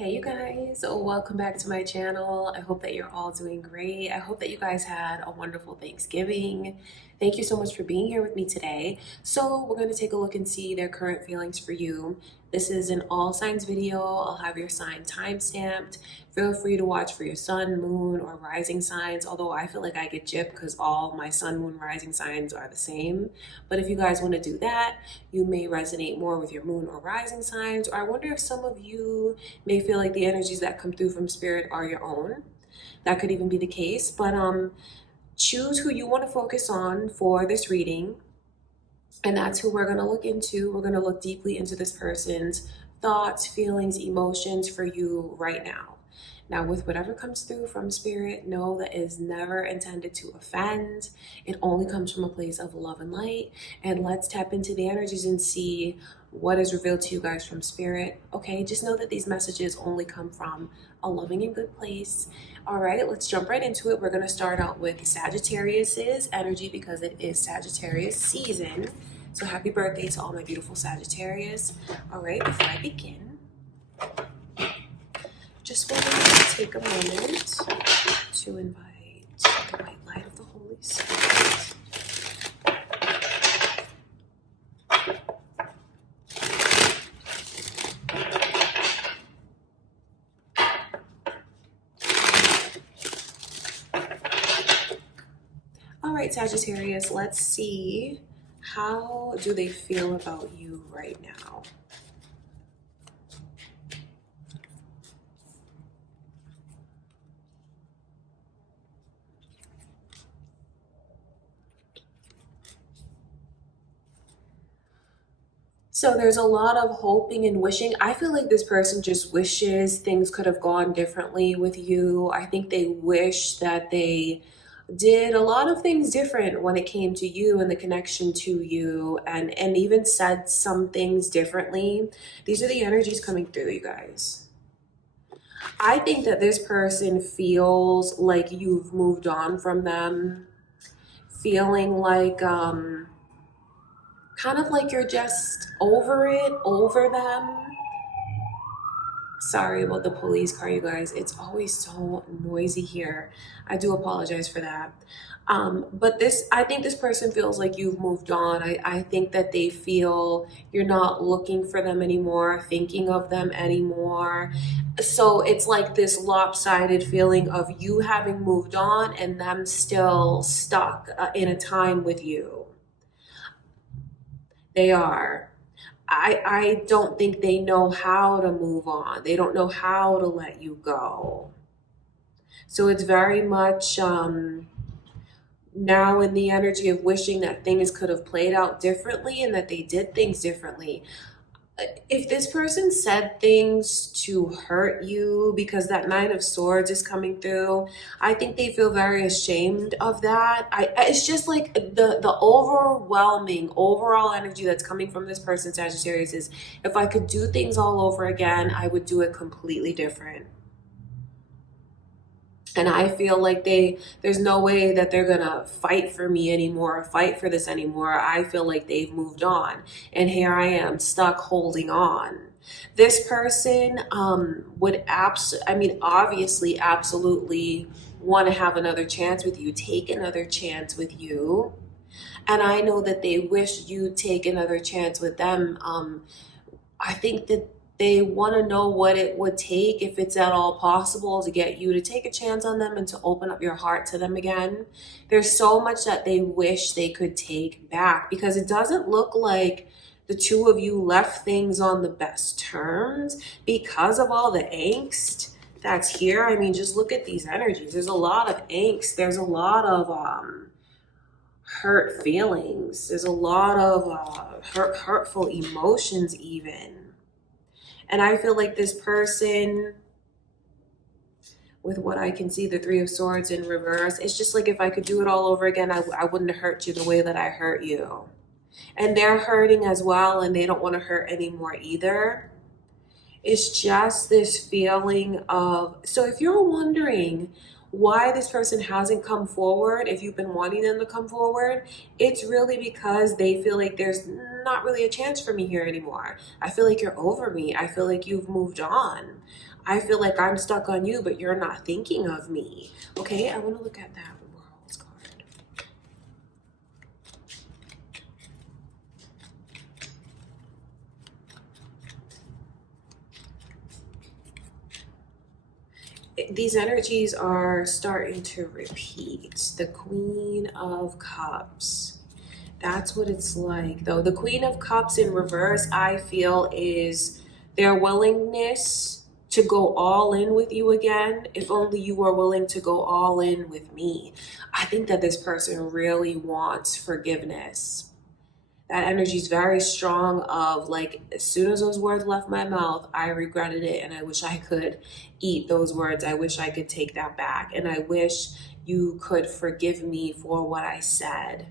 Hey you guys, welcome back to my channel. I hope that you're all doing great. I hope that you guys had a wonderful Thanksgiving. Thank you so much for being here with me today. So we're going to take a look and see their current feelings for you. This is an all signs video. I'll have your sign time stamped. Feel free to watch for your sun, moon, or rising signs, although I feel like I get gypped because all my sun, moon, rising signs are the same. But if you guys want to do that, you may resonate more with your moon or rising signs, or I wonder if some of you may feel like the energies that come through from spirit are your own. That could even be the case, but choose who you want to focus on for this reading, and that's who we're going to look into. We're going to look deeply into this person's thoughts, feelings, emotions for you right now. Now, with whatever comes through from spirit, know that it is never intended to offend. It only comes from a place of love and light. And let's tap into the energies and see what is revealed to you guys from spirit. Okay, just know that these messages only come from a loving and good place. All right, let's jump right into it. We're going to start out with Sagittarius's energy because it is Sagittarius season. So happy birthday to all my beautiful Sagittarius. All right, before I begin, just want to take a moment to invite the white light of the Holy Spirit. All right, Sagittarius, let's see, how do they feel about you right now? So there's a lot of hoping and wishing. I feel like this person just wishes things could have gone differently with you. I think they wish that they did a lot of things different when it came to you and the connection to you, and even said some things differently. These are the energies coming through, you guys. I think that this person feels like you've moved on from them, feeling like kind of like you're just over it, over them. Sorry about the police car, you guys. It's always so noisy here. I do apologize for that. But I think this person feels like you've moved on. I think that they feel you're not looking for them anymore, thinking of them anymore. So it's like this lopsided feeling of you having moved on and them still stuck in a time with you. They are. I don't think they know how to move on. They don't know how to let you go. So it's very much now in the energy of wishing that things could have played out differently and that they did things differently. If this person said things to hurt you, because that Nine of Swords is coming through, I think they feel very ashamed of that. It's just like the overwhelming overall energy that's coming from this person, Sagittarius, is if I could do things all over again, I would do it completely different. And I feel like there's no way that they're gonna fight for me anymore, or fight for this anymore. I feel like they've moved on, and here I am stuck holding on. This person would obviously absolutely want to have another chance with you, take another chance with you. And I know that they wish you'd take another chance with them. I think that they want to know what it would take, if it's at all possible, to get you to take a chance on them and to open up your heart to them again. There's so much that they wish they could take back, because it doesn't look like the two of you left things on the best terms because of all the angst that's here. I mean, just look at these energies. There's a lot of angst. There's a lot of hurt feelings. There's a lot of hurtful emotions even. And I feel like this person, with what I can see, the Three of Swords in reverse, it's just like if I could do it all over again, I wouldn't have hurt you the way that I hurt you. And they're hurting as well, and they don't want to hurt anymore either. It's just this feeling of, so if you're wondering why this person hasn't come forward, if you've been wanting them to come forward, it's really because they feel like there's not really a chance for me here anymore. I feel like you're over me. I feel like you've moved on. I feel like I'm stuck on you, but you're not thinking of me. Okay, I want to look at that World's card. These energies are starting to repeat. The Queen of Cups. That's what it's like, though. The Queen of Cups in reverse, I feel, is their willingness to go all in with you again. If only you were willing to go all in with me. I think that this person really wants forgiveness. That energy is very strong of like, as soon as those words left my mouth, I regretted it and I wish I could eat those words. I wish I could take that back. And I wish you could forgive me for what I said.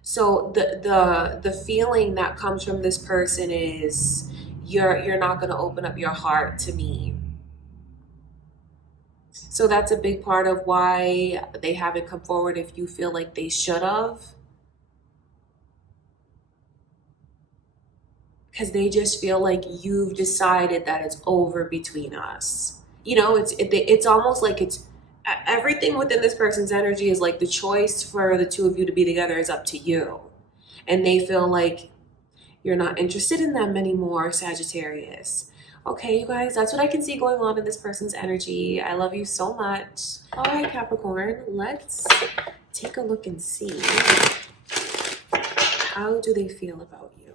So the feeling that comes from this person is you're not going to open up your heart to me. So that's a big part of why they haven't come forward if you feel like they should have. Because they just feel like you've decided that it's over between us. You know, it's almost like it's everything within this person's energy is like the choice for the two of you to be together is up to you. And they feel like you're not interested in them anymore, Sagittarius. Okay, you guys, that's what I can see going on in this person's energy. I love you so much. All right, Capricorn, let's take a look and see. How do they feel about you?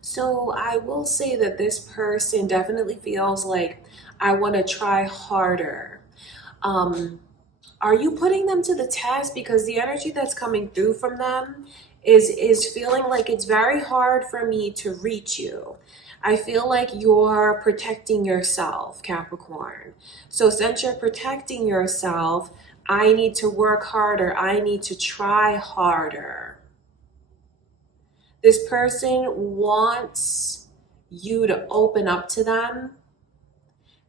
So I will say that this person definitely feels like I want to try harder. Are you putting them to the test? Because the energy that's coming through from them is feeling like it's very hard for me to reach you. I feel like you're protecting yourself, Capricorn. So since you're protecting yourself, I need to work harder. I need to try harder. This person wants you to open up to them.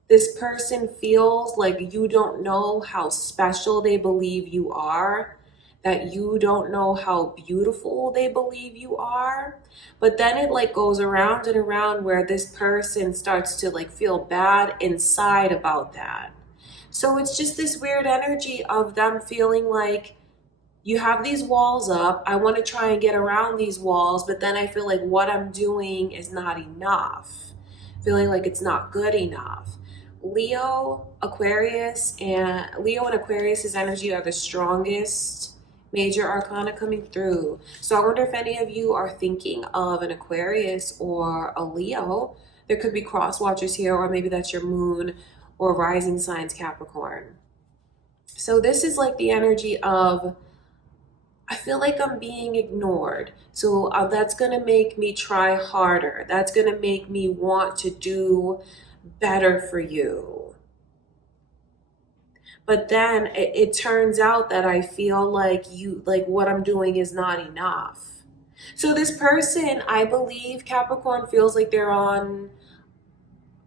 This person feels like you don't know how special they believe you are, that you don't know how beautiful they believe you are. But then it like goes around and around where this person starts to like feel bad inside about that. So it's just this weird energy of them feeling like, you have these walls up. I want to try and get around these walls, but then I feel like what I'm doing is not enough. Feeling like it's not good enough. Leo and Aquarius's energy are the strongest major arcana coming through. So I wonder if any of you are thinking of an Aquarius or a Leo. There could be cross watchers here, or maybe that's your moon or rising signs, Capricorn. So this is like the energy of, I feel like I'm being ignored. So that's going to make me try harder. That's going to make me want to do better for you. But then it turns out that I feel like what I'm doing is not enough. So this person, I believe, Capricorn, feels like they're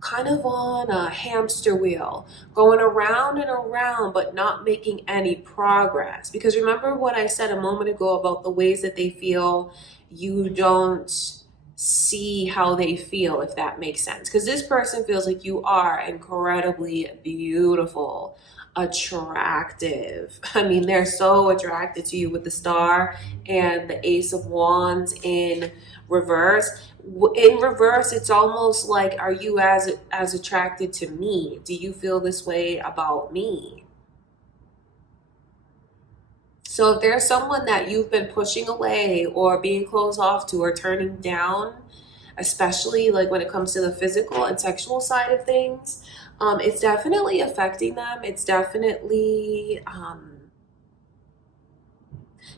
kind of on a hamster wheel, going around and around, but not making any progress. Because remember what I said a moment ago about the ways that they feel you don't see how they feel, if that makes sense. Because this person feels like you are incredibly beautiful, attractive. I mean, they're so attracted to you with the Star and the Ace of Wands in reverse. In reverse, it's almost like, are you as attracted to me? Do you feel this way about me? So if there's someone that you've been pushing away or being closed off to or turning down, especially like when it comes to the physical and sexual side of things, It's definitely affecting them. It's definitely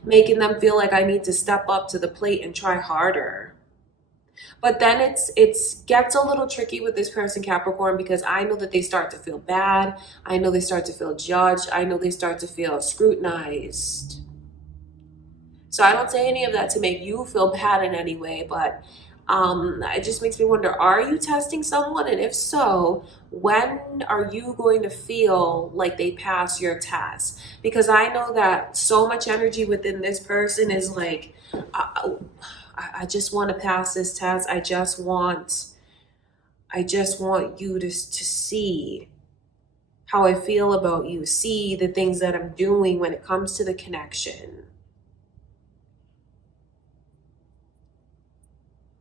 making them feel like I need to step up to the plate and try harder. But then it's gets a little tricky with this person, Capricorn, because I know that they start to feel bad. I know they start to feel judged. I know they start to feel scrutinized. So I don't say any of that to make you feel bad in any way, but it just makes me wonder, are you testing someone? And if so, when are you going to feel like they pass your test? Because I know that so much energy within this person is like, I just want to pass this test. I just want you to see how I feel about you, see the things that I'm doing when it comes to the connection.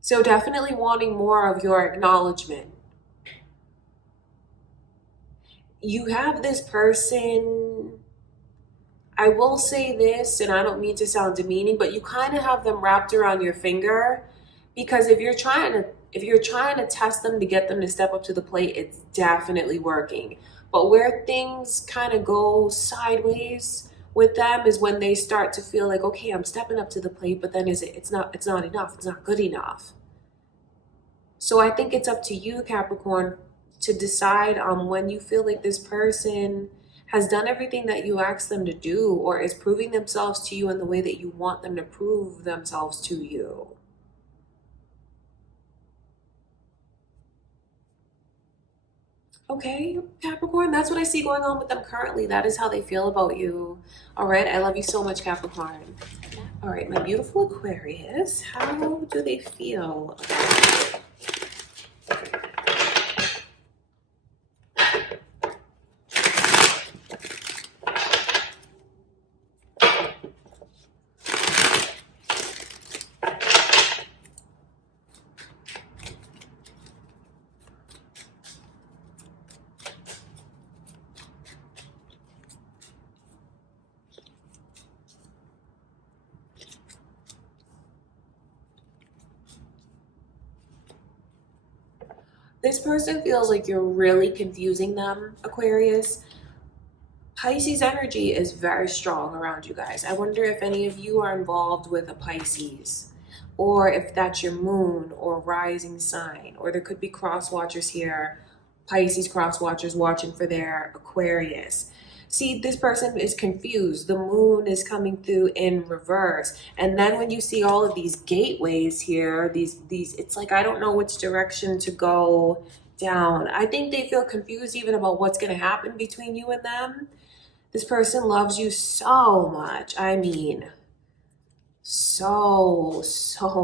So definitely wanting more of your acknowledgement. You have this person, I will say this, and I don't mean to sound demeaning, but you kind of have them wrapped around your finger, because if you're trying to test them to get them to step up to the plate, it's definitely working. But where things kind of go sideways with them is when they start to feel like, okay, I'm stepping up to the plate, but then it's not enough. It's not good enough. So I think it's up to you, Capricorn, to decide on when you feel like this person has done everything that you asked them to do, or is proving themselves to you in the way that you want them to prove themselves to you. Okay, Capricorn, that's what I see going on with them currently. That is how they feel about you. All right, I love you so much, Capricorn. All right, my beautiful Aquarius, how do they feel about you? This person feels like you're really confusing them, Aquarius. Pisces energy is very strong around you guys. I wonder if any of you are involved with a Pisces, or if that's your moon or rising sign, or there could be cross watchers here, Pisces cross watchers watching for their Aquarius. See, this person is confused. The moon is coming through in reverse. And then when you see all of these gateways here, these it's like, I don't know which direction to go down. I think they feel confused even about what's going to happen between you and them. This person loves you so much. I mean, so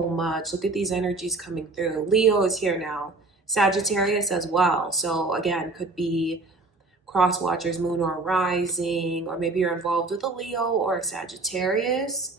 much. Look at these energies coming through. Leo is here now. Sagittarius as well. So again, could be cross watchers, moon or rising, or maybe you're involved with a Leo or a Sagittarius.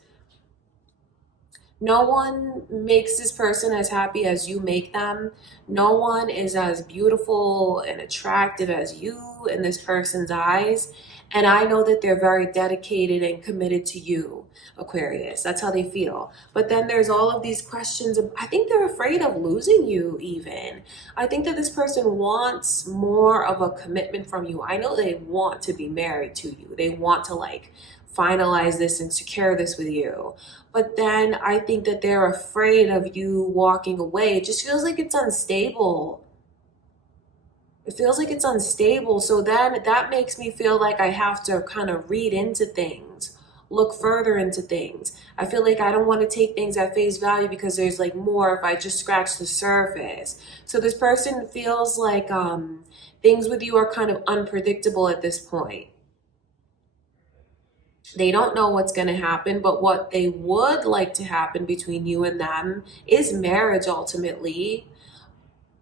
No one makes this person as happy as you make them. No one is as beautiful and attractive as you in this person's eyes. And I know that they're very dedicated and committed to you, Aquarius. That's how they feel. But then there's all of these questions. I think they're afraid of losing you even. I think that this person wants more of a commitment from you. I know they want to be married to you. They want to like finalize this and secure this with you. But then I think that they're afraid of you walking away. It just feels like it's unstable. It feels like it's unstable. So then that makes me feel like I have to kind of read into things, look further into things. I feel like I don't want to take things at face value because there's like more if I just scratch the surface. So this person feels like things with you are kind of unpredictable at this point. They don't know what's going to happen, but what they would like to happen between you and them is marriage ultimately.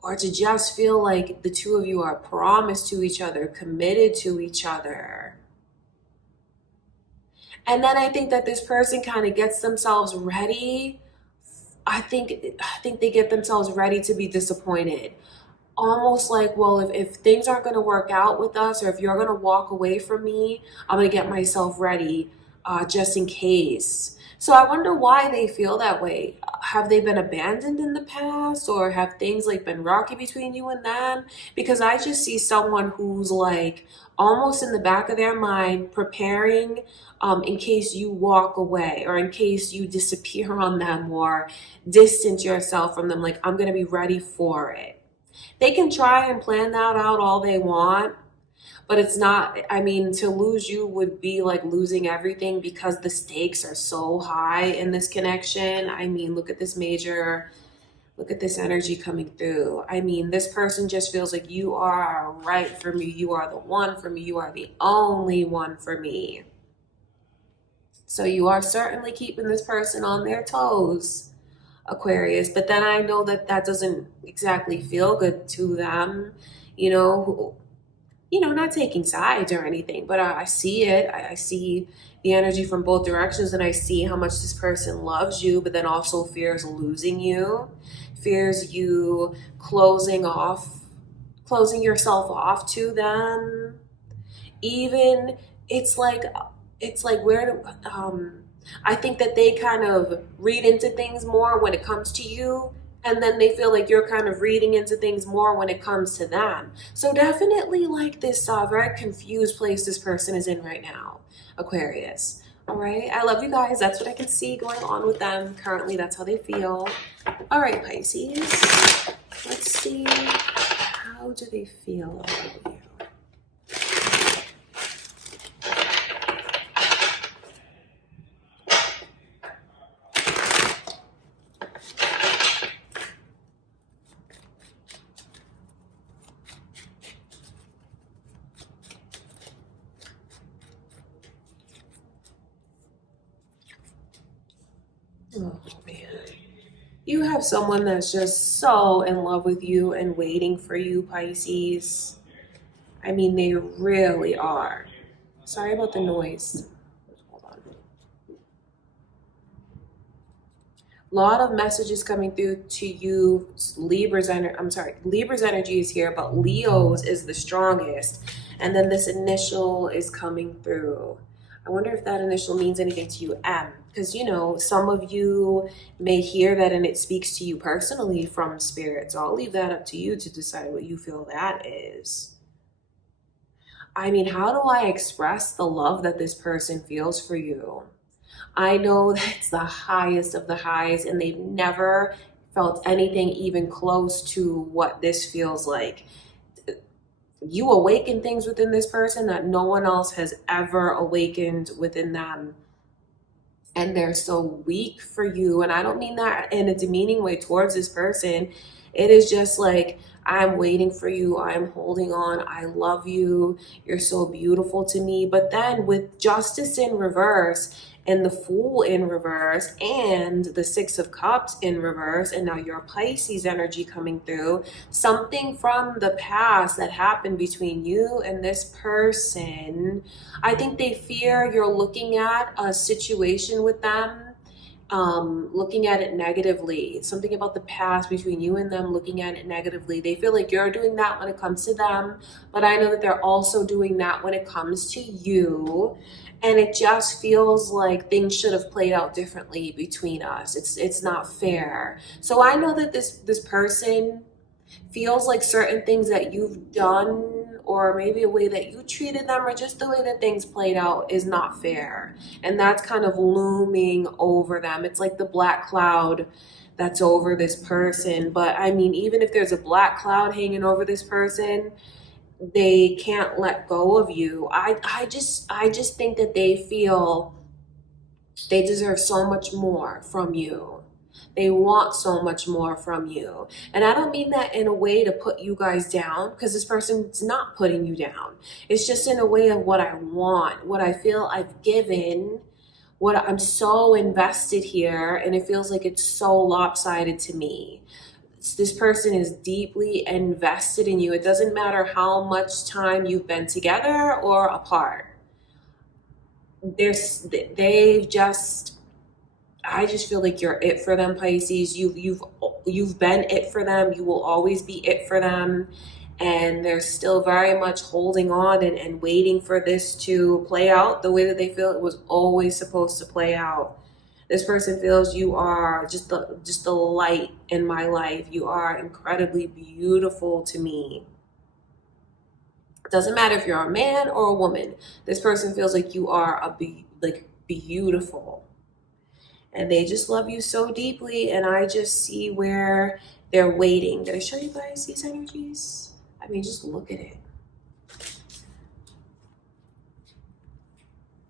Or to just feel like the two of you are promised to each other, committed to each other. And then I think that this person kind of gets themselves ready. I think they get themselves ready to be disappointed. Almost like, well, if things aren't going to work out with us, or if you're going to walk away from me, I'm going to get myself ready just in case. So I wonder why they feel that way. Have they been abandoned in the past, or have things like been rocky between you and them? Because I just see someone who's like almost in the back of their mind preparing in case you walk away or in case you disappear on them or distance yourself from them. Like, I'm going to be ready for it. They can try and plan that out all they want, but it's not, I mean, to lose you would be like losing everything because the stakes are so high in this connection. I mean, look at this major, look at this energy coming through. I mean, this person just feels like you are right for me. You are the one for me. You are the only one for me. So you are certainly keeping this person on their toes, Aquarius. But then I know that that doesn't exactly feel good to them, you know, not taking sides or anything, but I see it. I see the energy from both directions, and I see how much this person loves you, but then also fears losing you, fears you closing yourself off to them. Even it's like where I think that they kind of read into things more when it comes to you, and then they feel like you're kind of reading into things more when it comes to them. So definitely like this very confused place this person is in right now, Aquarius. All right, I love you guys. That's what I can see going on with them currently. That's how they feel. All right, Pisces, let's see, how do they feel about you? Oh man, you have someone that's just so in love with you and waiting for you, Pisces. I mean, they really are. Sorry about the noise. Hold on. Lot of messages coming through to you. Libra's energy is here, but Leo's is the strongest. And then this initial is coming through. I wonder if that initial means anything to you, M. Because, some of you may hear that and it speaks to you personally from spirit. So I'll leave that up to you to decide what you feel that is. I mean, how do I express the love that this person feels for you? I know that it's the highest of the highs, and they've never felt anything even close to what this feels like. You awaken things within this person that no one else has ever awakened within them. And they're so weak for you. And I don't mean that in a demeaning way towards this person. It is just like, I'm waiting for you. I'm holding on. I love you. You're so beautiful to me. But then with Justice in reverse and the Fool in reverse and the Six of Cups in reverse, and now your Pisces energy coming through, something from the past that happened between you and this person, I think they fear you're looking at a situation with them, looking at it negatively. Something about the past between you and them, looking at it negatively. They feel like you're doing that when it comes to them, but I know that they're also doing that when it comes to you. And it just feels like things should have played out differently between us. It's not fair. So I know that this person feels like certain things that you've done, or maybe a way that you treated them, or just the way that things played out, is not fair. And that's kind of looming over them. It's like the black cloud that's over this person. But I mean, even if there's a black cloud hanging over this person, they can't let go of you. I just think that they feel they deserve so much more from you. They want so much more from you. And I don't mean that in a way to put you guys down, because this person's not putting you down. It's just in a way of what I want, what I feel I've given, what I'm so invested here, and it feels like it's so lopsided to me. This person is deeply invested in you. It doesn't matter how much time you've been together or apart. I just feel like you're it for them, Pisces. You've been it for them. You will always be it for them. And they're still very much holding on and waiting for this to play out the way that they feel it was always supposed to play out. This person feels you are just the light in my life. You are incredibly beautiful to me. It doesn't matter if you're a man or a woman. This person feels like you are beautiful. And they just love you so deeply, and I just see where they're waiting. Did I show you guys these energies? I mean, just look at it.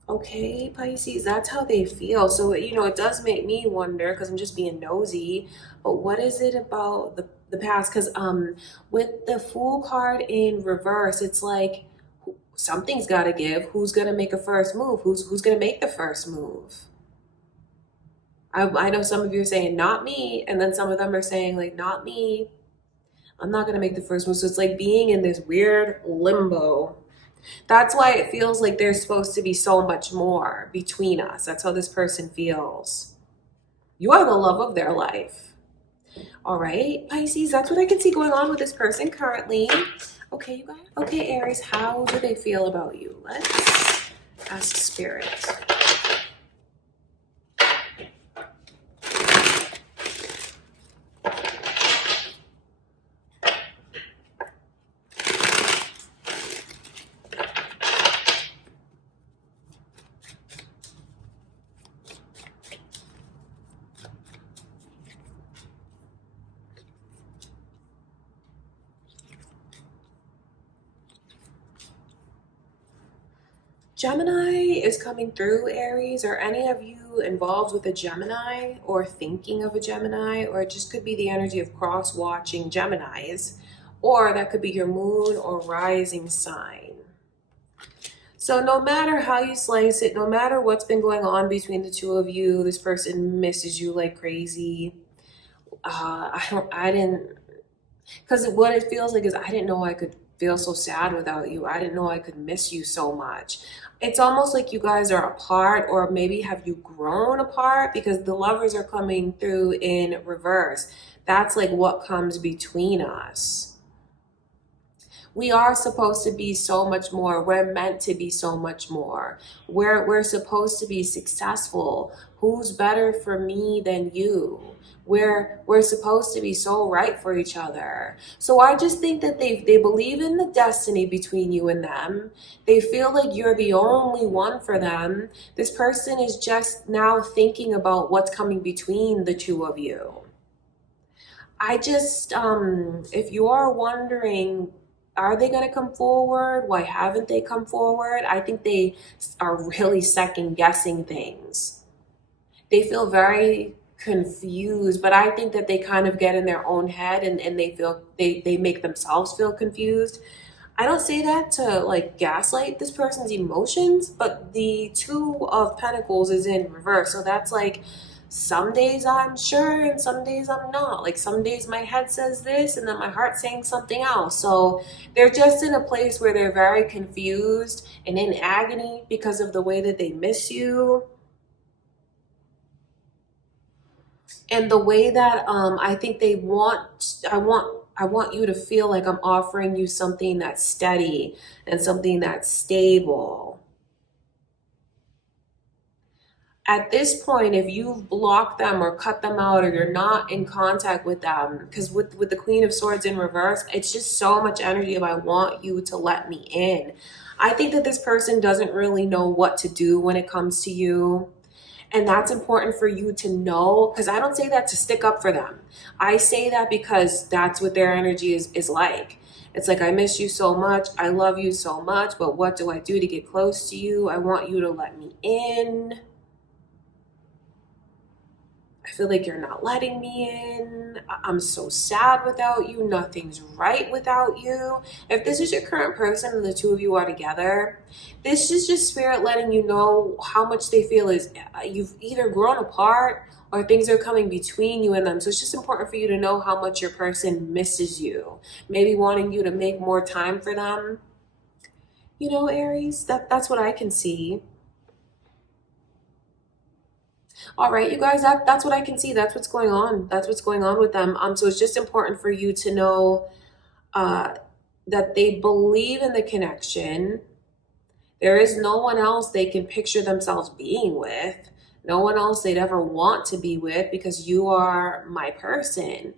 Okay, Pisces, that's how they feel. So, you know, it does make me wonder, because I'm just being nosy, but what is it about the past? Because with the Fool card in reverse, it's like something's got to give. Who's going to make a first move? Who's going to make the first move? I know some of you are saying, not me. And then some of them are saying, like, not me. I'm not going to make the first move. So it's like being in this weird limbo. That's why it feels like there's supposed to be so much more between us. That's how this person feels. You are the love of their life. All right, Pisces, that's what I can see going on with this person currently. Okay, you guys. Okay, Aries, how do they feel about you? Let's ask Spirit. Gemini is coming through, Aries. Are any of you involved with a Gemini or thinking of a Gemini? Or it just could be the energy of cross-watching Geminis. Or that could be your moon or rising sign. So no matter how you slice it, no matter what's been going on between the two of you, this person misses you like crazy. Because what it feels like is I didn't know I could feel so sad without you. I didn't know I could miss you so much. It's almost like you guys are apart, or maybe have you grown apart, because the Lovers are coming through in reverse. That's like what comes between us. We are supposed to be so much more. We're meant to be so much more. We're supposed to be successful. Who's better for me than you? We're supposed to be so right for each other. So I just think that they believe in the destiny between you and them. They feel like you're the only one for them. This person is just now thinking about what's coming between the two of you. I just, if you are wondering, are they going to come forward? Why haven't they come forward? I think they are really second guessing things. They feel very confused, but I think that they kind of get in their own head, and they make themselves feel confused. I don't say that to like gaslight this person's emotions, but the Two of Pentacles is in reverse. So that's like, some days I'm sure and some days I'm not. Like some days my head says this and then my heart's saying something else. So they're just in a place where they're very confused and in agony because of the way that they miss you. And the way that I think I want you to feel like I'm offering you something that's steady and something that's stable. At this point, if you've blocked them or cut them out, or you're not in contact with them, because with the Queen of Swords in reverse, it's just so much energy of I want you to let me in. I think that this person doesn't really know what to do when it comes to you. And that's important for you to know, because I don't say that to stick up for them. I say that because that's what their energy is like. It's like, I miss you so much. I love you so much. But what do I do to get close to you? I want you to let me in. I feel like you're not letting me in. I'm so sad without you. Nothing's right without you. If this is your current person and the two of you are together, this is just Spirit letting you know how much they feel is you've either grown apart or things are coming between you and them. So it's just important for you to know how much your person misses you. Maybe wanting you to make more time for them. You know, Aries, that's what I can see. All right, you guys, that's what I can see. That's what's going on. That's what's going on with them. So it's just important for you to know that they believe in the connection. There is no one else they can picture themselves being with. no one else they'd ever want to be with, because you are my person.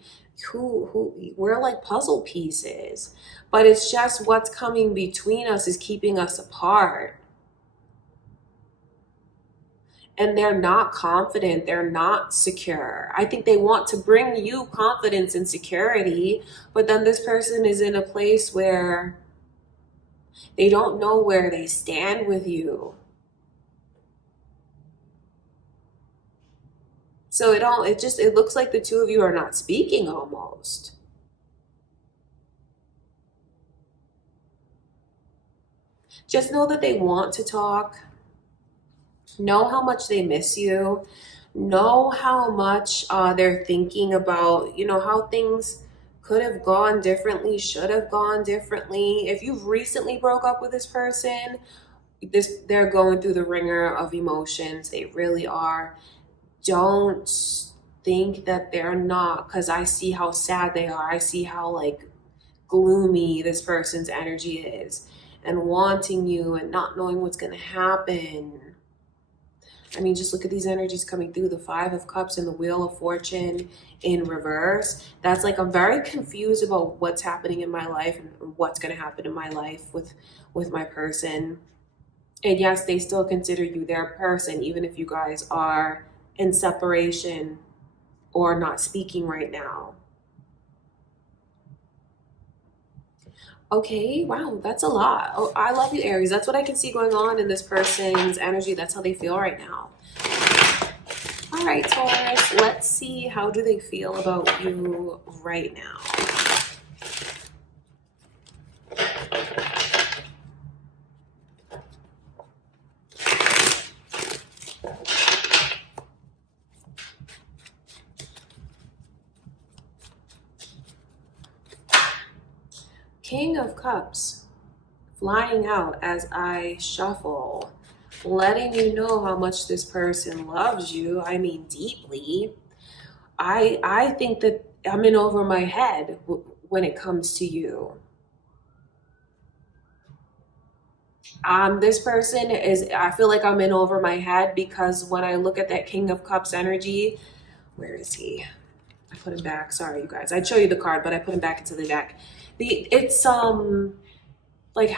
Who we're like puzzle pieces, but it's just what's coming between us is keeping us apart. And they're not confident, they're not secure. I think they want to bring you confidence and security, but then this person is in a place where they don't know where they stand with you. So it looks like the two of you are not speaking almost. Just know that they want to talk. Know how much they miss you. Know how much they're thinking about, how things could have gone differently, should have gone differently. If you've recently broke up with this person, they're going through the ringer of emotions. They really are. Don't think that they're not, because I see how sad they are. I see how like gloomy this person's energy is, and wanting you and not knowing what's going to happen. I mean, just look at these energies coming through, the Five of Cups and the Wheel of Fortune in reverse. That's like, I'm very confused about what's happening in my life and what's going to happen in my life with my person. And yes, they still consider you their person, even if you guys are in separation or not speaking right now. Okay, wow, that's a lot. Oh, I love you, Aries. That's what I can see going on in this person's energy. That's how they feel right now. All right, Taurus, let's see, how do they feel about you right now? King of Cups, flying out as I shuffle, letting you know how much this person loves you. I mean, deeply. I think that I'm in over my head when it comes to you. This person is, I feel like I'm in over my head, because when I look at that King of Cups energy, where is he? I put him back. Sorry, you guys. I'd show you the card, but I put him back into the deck. It's like,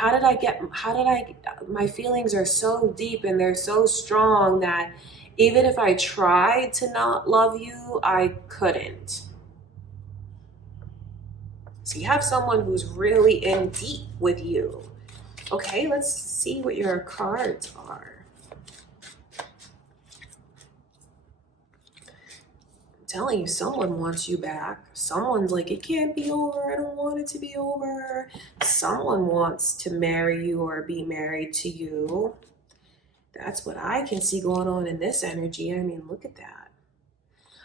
my feelings are so deep and they're so strong that even if I tried to not love you, I couldn't. So you have someone who's really in deep with you. Okay, let's see what your cards are. Telling you, someone wants you back. Someone's like, it can't be over. I don't want it to be over. Someone wants to marry you or be married to you. That's what I can see going on in this energy. I mean, look at that.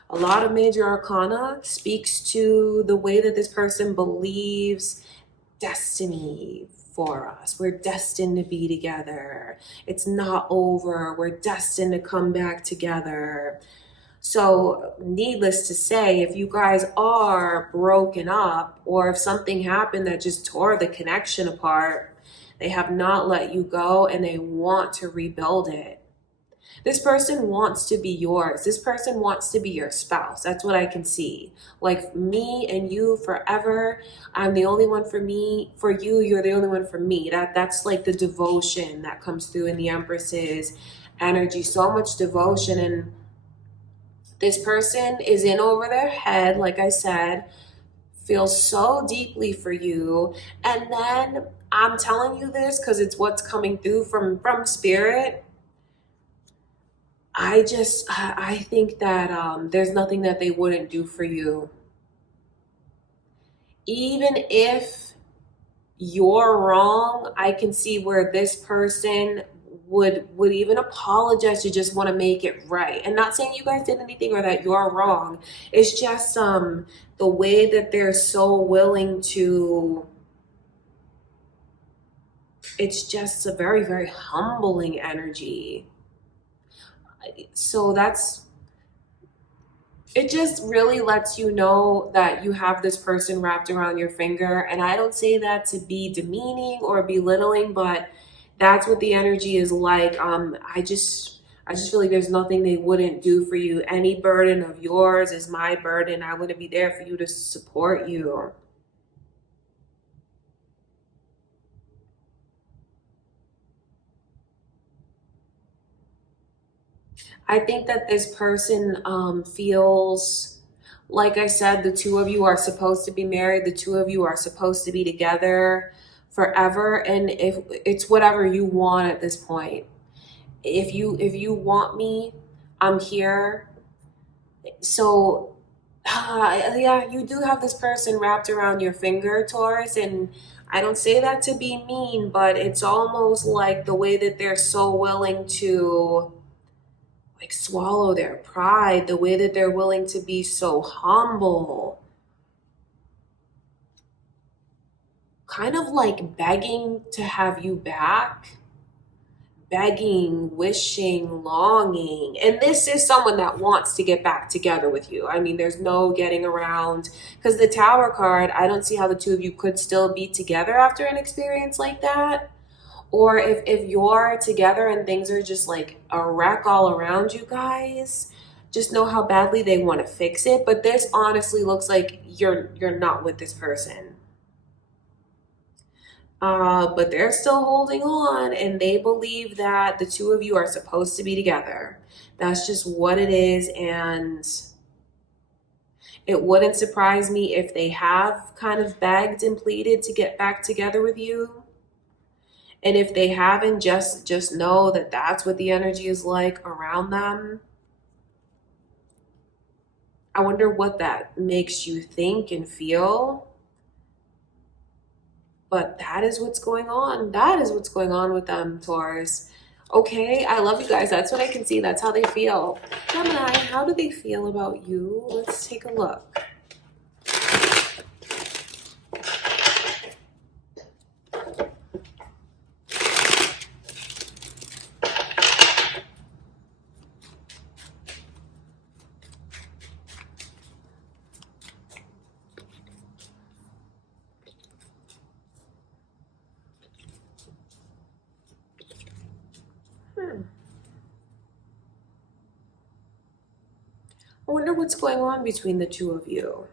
A lot of major arcana speaks to the way that this person believes destiny for us. We're destined to be together. It's not over. We're destined to come back together. So needless to say, if you guys are broken up, or if something happened that just tore the connection apart, they have not let you go and they want to rebuild it. This person wants to be yours. This person wants to be your spouse. That's what I can see. Like, me and you forever. I'm the only one for me. For you, you're the only one for me. That's like the devotion that comes through in the Empress's energy. So much devotion. And this person is in over their head, like I said, feels so deeply for you. And then I'm telling you this because it's what's coming through from Spirit. I think that there's nothing that they wouldn't do for you. Even if you're wrong, I can see where this person would even apologize to just want to make it right. And not saying you guys did anything or that you're wrong. It's just the way that they're so willing to, it's just a very, very humbling energy. So it just really lets you know that you have this person wrapped around your finger. And I don't say that to be demeaning or belittling, but that's what the energy is like. I just feel like there's nothing they wouldn't do for you. Any burden of yours is my burden. I want to be there for you to support you. I think that this person feels, like I said, the two of you are supposed to be married. The two of you are supposed to be together forever. And if it's whatever you want at this point, if you want me, I'm here. So yeah, you do have this person wrapped around your finger, Taurus, and I don't say that to be mean, but it's almost like the way that they're so willing to like swallow their pride, the way that they're willing to be so humble, kind of like begging to have you back, begging, wishing, longing. And this is someone that wants to get back together with you. I mean, there's no getting around, because the Tower card, I don't see how the two of you could still be together after an experience like that. Or if you're together and things are just like a wreck all around you guys, just know how badly they want to fix it. But this honestly looks like you're not with this person. But they're still holding on, and they believe that the two of you are supposed to be together. That's just what it is, and it wouldn't surprise me if they have kind of begged and pleaded to get back together with you. And if they haven't, just know that that's what the energy is like around them. I wonder what that makes you think and feel. But that is what's going on. That is what's going on with them, Taurus. Okay, I love you guys. That's what I can see. That's how they feel. Gemini, how do they feel about you? Let's take a look. I wonder what's going on between the two of you.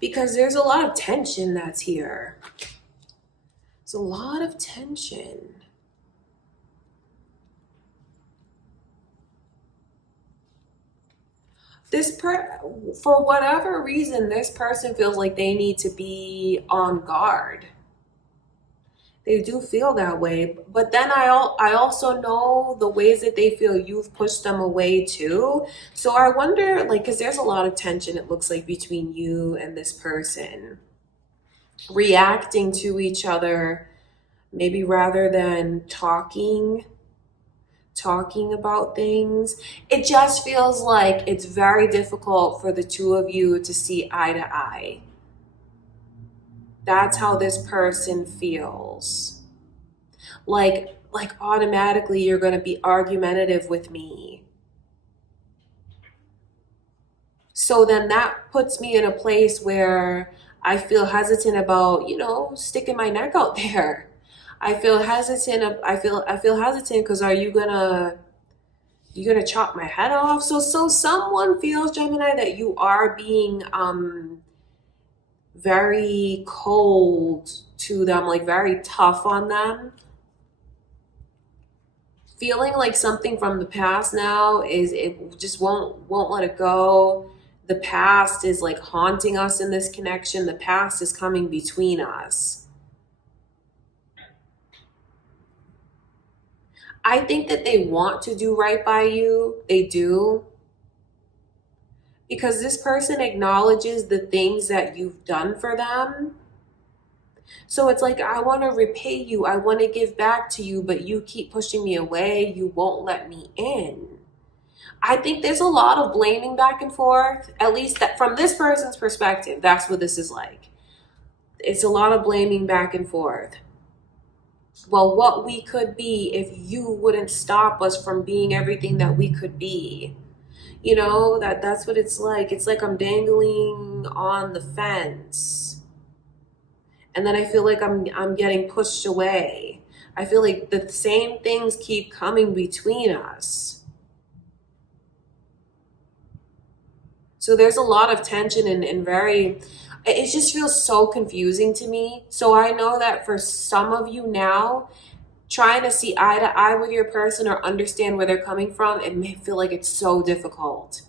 Because there's a lot of tension that's here. There's a lot of tension. For whatever reason, this person feels like they need to be on guard. They do feel that way. But then I also know the ways that they feel you've pushed them away too. So I wonder, like, because there's a lot of tension, it looks like, between you and this person. Reacting to each other, maybe rather than talking about things. It just feels like it's very difficult for the two of you to see eye to eye. That's how this person feels. Like automatically you're going to be argumentative with me. So then that puts me in a place where I feel hesitant about, sticking my neck out there. I feel hesitant. I feel hesitant because are you gonna chop my head off? So someone feels, Gemini, that you are being very cold to them, like very tough on them. Feeling like something from the past now it just won't let it go. The past is like haunting us in this connection. The past is coming between us. I think that they want to do right by you. They do. Because this person acknowledges the things that you've done for them. So it's like, I want to repay you. I want to give back to you, but you keep pushing me away. You won't let me in. I think there's a lot of blaming back and forth, at least that from this person's perspective. That's what this is like. It's a lot of blaming back and forth. Well, what we could be if you wouldn't stop us from being everything that we could be. That's what it's like. It's like I'm dangling on the fence. And then I feel like I'm getting pushed away. I feel like the same things keep coming between us. So there's a lot of tension and very, it just feels so confusing to me. So I know that for some of you now, trying to see eye to eye with your person or understand where they're coming from, it may feel like it's so difficult.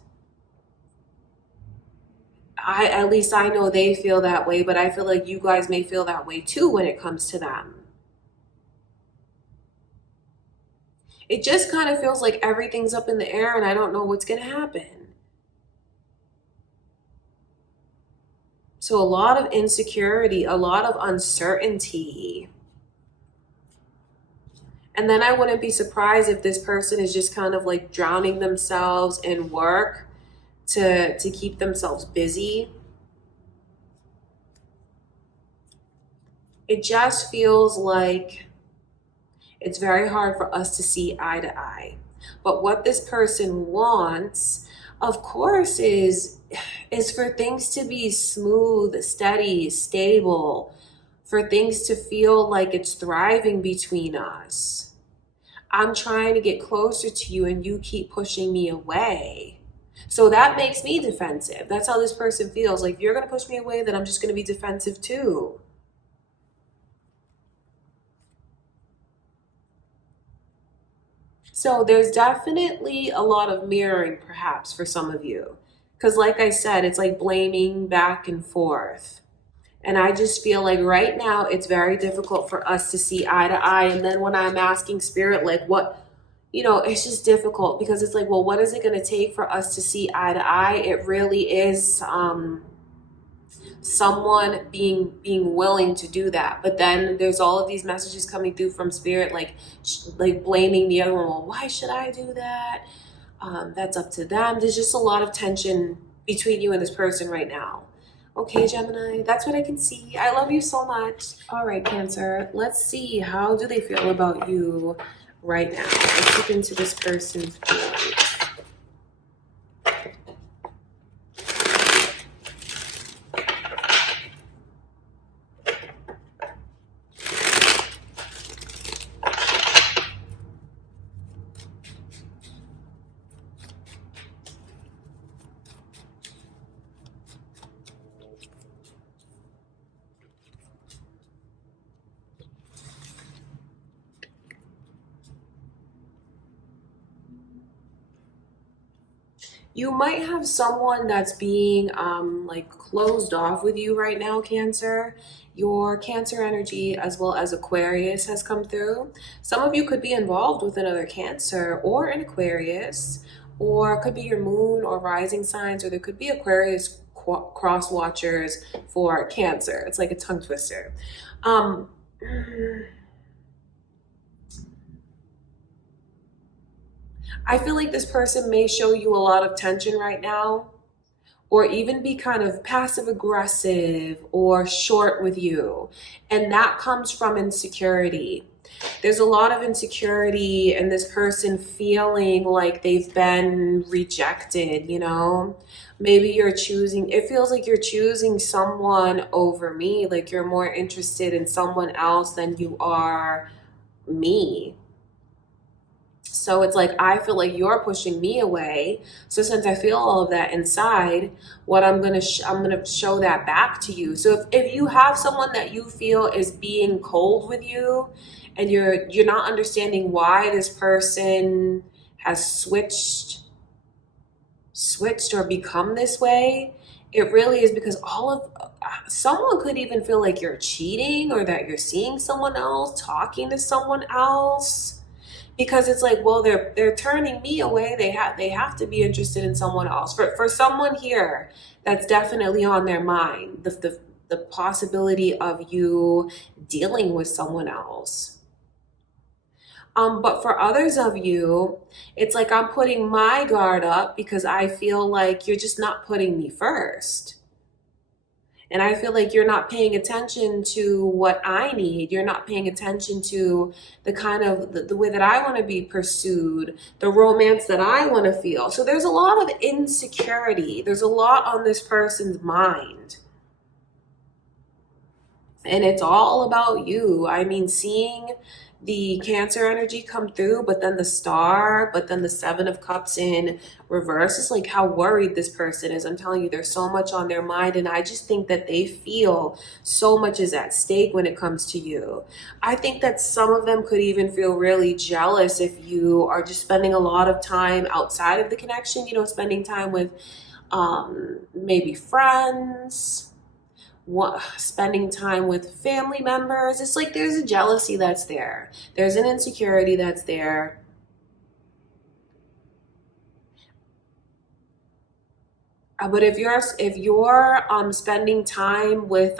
At least I know they feel that way, but I feel like you guys may feel that way too when it comes to them. It just kind of feels like everything's up in the air and I don't know what's going to happen. So a lot of insecurity, a lot of uncertainty. And then I wouldn't be surprised if this person is just kind of like drowning themselves in work to keep themselves busy. It just feels like it's very hard for us to see eye to eye. But what this person wants, of course, is for things to be smooth, steady, stable, for things to feel like it's thriving between us. I'm trying to get closer to you and you keep pushing me away. So that makes me defensive. That's how this person feels. Like, if you're going to push me away, then I'm just going to be defensive too. So there's definitely a lot of mirroring perhaps for some of you. Because like I said, it's like blaming back and forth. And I just feel like right now it's very difficult for us to see eye to eye. And then when I'm asking spirit, like what, it's just difficult because it's like, well, what is it going to take for us to see eye to eye? It really is someone being willing to do that. But then there's all of these messages coming through from spirit, like blaming the other one. Well, why should I do that? That's up to them. There's just a lot of tension between you and this person right now. Okay, Gemini, that's what I can see. I love you so much. All right, Cancer, let's see. How do they feel about you right now? Let's look into this person's feelings. You might have someone that's being like closed off with you right now, Cancer. Your Cancer energy as well as Aquarius has come through. Some of you could be involved with another Cancer or an Aquarius, or it could be your moon or rising signs, or there could be Aquarius cross watchers for Cancer. It's like a tongue twister. I feel like this person may show you a lot of tension right now, or even be kind of passive aggressive or short with you. And that comes from insecurity. There's a lot of insecurity and this person feeling like they've been rejected, Maybe it feels like you're choosing someone over me, like you're more interested in someone else than you are me. So it's like, I feel like you're pushing me away. So since I feel all of that inside, what I'm going to show that back to you. So if you have someone that you feel is being cold with you and you're not understanding why this person has switched or become this way, it really is because someone could even feel like you're cheating or that you're seeing someone else, talking to someone else. Because it's like, well, they're turning me away. They have to be interested in someone else. For someone here, that's definitely on their mind. The possibility of you dealing with someone else. But for others of you, it's like I'm putting my guard up because I feel like you're just not putting me first. And I feel like you're not paying attention to what I need. You're not paying attention to the kind of the way that I want to be pursued, the romance that I want to feel. So there's a lot of insecurity. There's a lot on this person's mind. And it's all about you. I mean, seeing the Cancer energy come through, but then the Star, but then the Seven of Cups in reverse is like how worried this person is. I'm telling you, there's so much on their mind, and I just think that they feel so much is at stake when it comes to you. I think that some of them could even feel really jealous if you are just spending a lot of time outside of the connection, you know, spending time with maybe friends, spending time with family members. It's like there's a jealousy that's there. There's an insecurity that's there. But if you're spending time with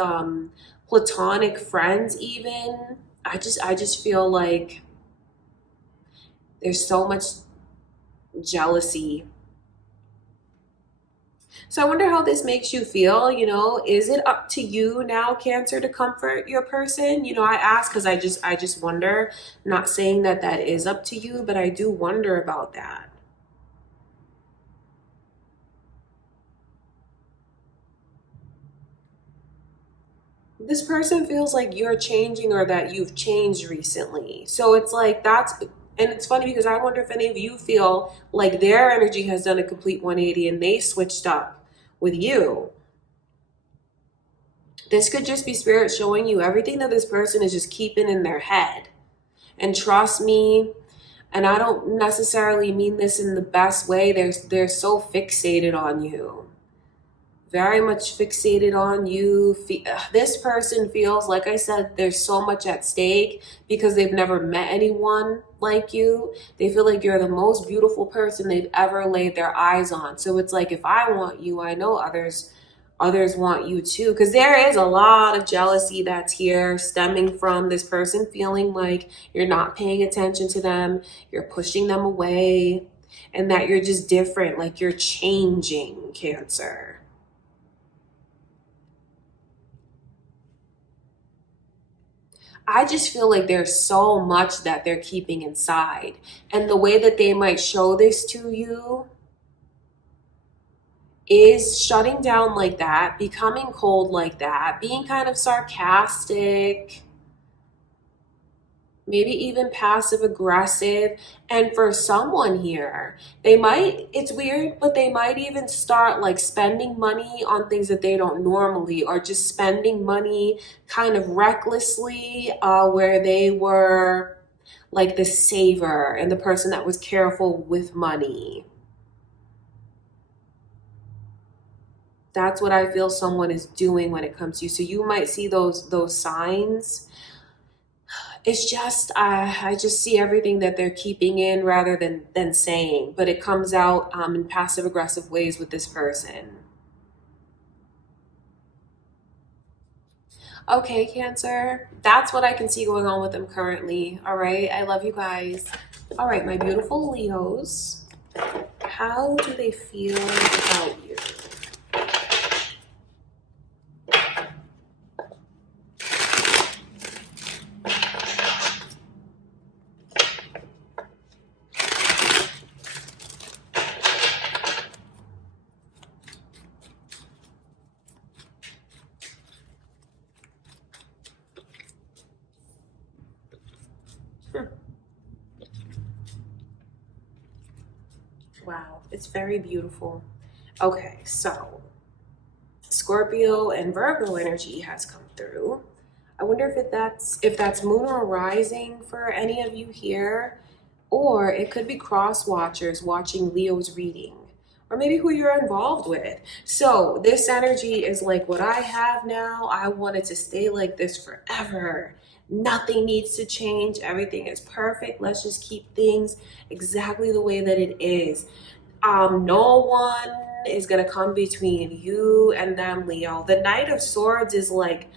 platonic friends, even, I just feel like there's so much jealousy. So I wonder how this makes you feel. You know, is it up to you now, Cancer, to comfort your person? You know, I ask because I just wonder. Not saying that that is up to you, but I do wonder about that. This person feels like you're changing or that you've changed recently. So it's like and it's funny because I wonder if any of you feel like their energy has done a complete 180 and they switched up with you. This could just be spirit showing you everything that this person is just keeping in their head. And trust me, and I don't necessarily mean this in the best way, they're so fixated on you. Very much fixated on you. This person feels, like I said, there's so much at stake because they've never met anyone like you. They feel like you're the most beautiful person they've ever laid their eyes on. So it's like, if I want you, I know others want you too, because there is a lot of jealousy that's here stemming from this person feeling like you're not paying attention to them, you're pushing them away, and that you're just different, like you're changing, Cancer. I just feel like there's so much that they're keeping inside. And the way that they might show this to you is shutting down like that, becoming cold like that, being kind of sarcastic, maybe even passive aggressive. And for someone here, it's weird, but they might even start like spending money on things that they don't normally, or just spending money kind of recklessly, where they were like the saver and the person that was careful with money. That's what I feel someone is doing when it comes to you. So you might see those signs. It's just I just see everything that they're keeping in rather than saying, but it comes out in passive aggressive ways with this person. Okay, Cancer, that's what I can see going on with them currently. All right, I love you guys. All right, my beautiful Leos, how do they feel about you? Wow, it's very beautiful. Okay, so Scorpio and Virgo energy has come through. I wonder if that's moon or rising for any of you here, or it could be cross watchers watching Leo's reading, or maybe who you're involved with. So this energy is like what I have now. I want it to stay like this forever. Nothing needs to change. Everything is perfect. Let's just keep things exactly the way that it is. No one is gonna come between you and them, Leo. The Knight of Swords is like,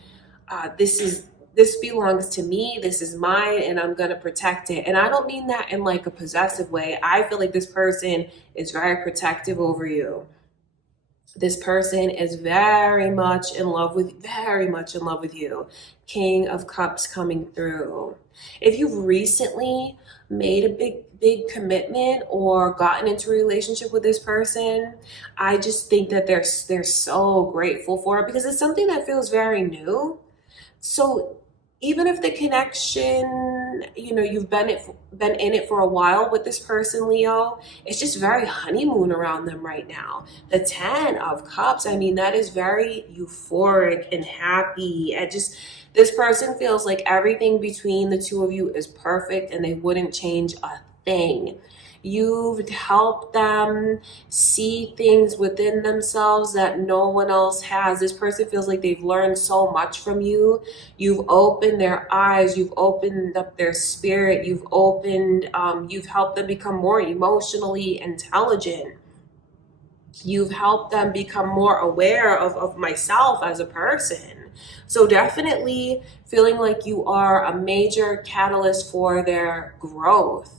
this belongs to me, this is mine, and I'm gonna protect it. And I don't mean that in like a possessive way. I feel like this person is very protective over you. This person is very much in love with you. King of Cups coming through. If you've recently made a big commitment or gotten into a relationship with this person, I just think that they're so grateful for it because it's something that feels very new. So even if the connection, you know, you've been in it for a while with this person, Leo, it's just very honeymoon around them right now. The 10 of Cups, I mean, that is very euphoric and happy. And just this person feels like everything between the two of you is perfect and they wouldn't change a thing. You've helped them see things within themselves that no one else has. This person feels like they've learned so much from you. You've opened their eyes, you've opened up their spirit, you've helped them become more emotionally intelligent. You've helped them become more aware of myself as a person. So definitely feeling like you are a major catalyst for their growth.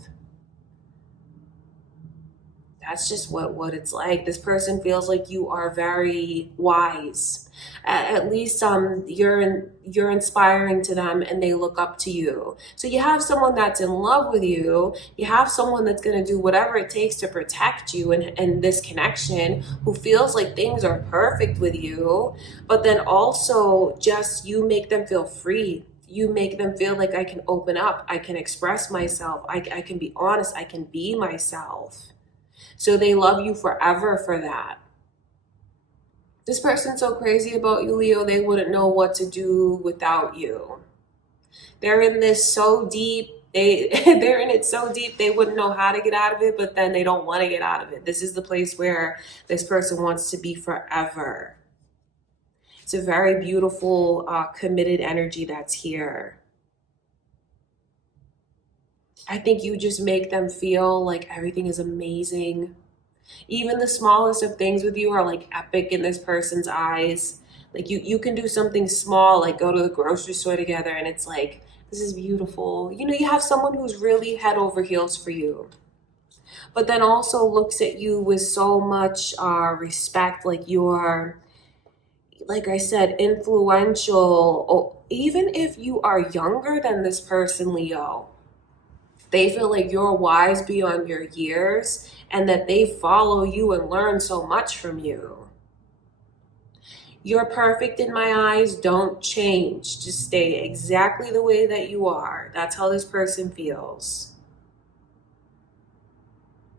That's just what it's like. This person feels like you are very wise. At least you're inspiring to them and they look up to you. So you have someone that's in love with you. You have someone that's going to do whatever it takes to protect you and this connection, who feels like things are perfect with you. But then also just you make them feel free. You make them feel like I can open up. I can express myself. I can be honest. I can be myself. So they love you forever for that. This person's so crazy about you, Leo, they wouldn't know what to do without you. They're in this so deep. They're in it so deep they wouldn't know how to get out of it, but then they don't want to get out of it. This is the place where this person wants to be forever. It's a very beautiful, committed energy that's here. I think you just make them feel like everything is amazing. Even the smallest of things with you are like epic in this person's eyes. Like you can do something small, like go to the grocery store together, and it's like, this is beautiful. You know, you have someone who's really head over heels for you, but then also looks at you with so much respect. Like you're, like I said, influential. Oh, even if you are younger than this person, Leo, they feel like you're wise beyond your years and that they follow you and learn so much from you. You're perfect in my eyes. Don't change. Just stay exactly the way that you are. That's how this person feels.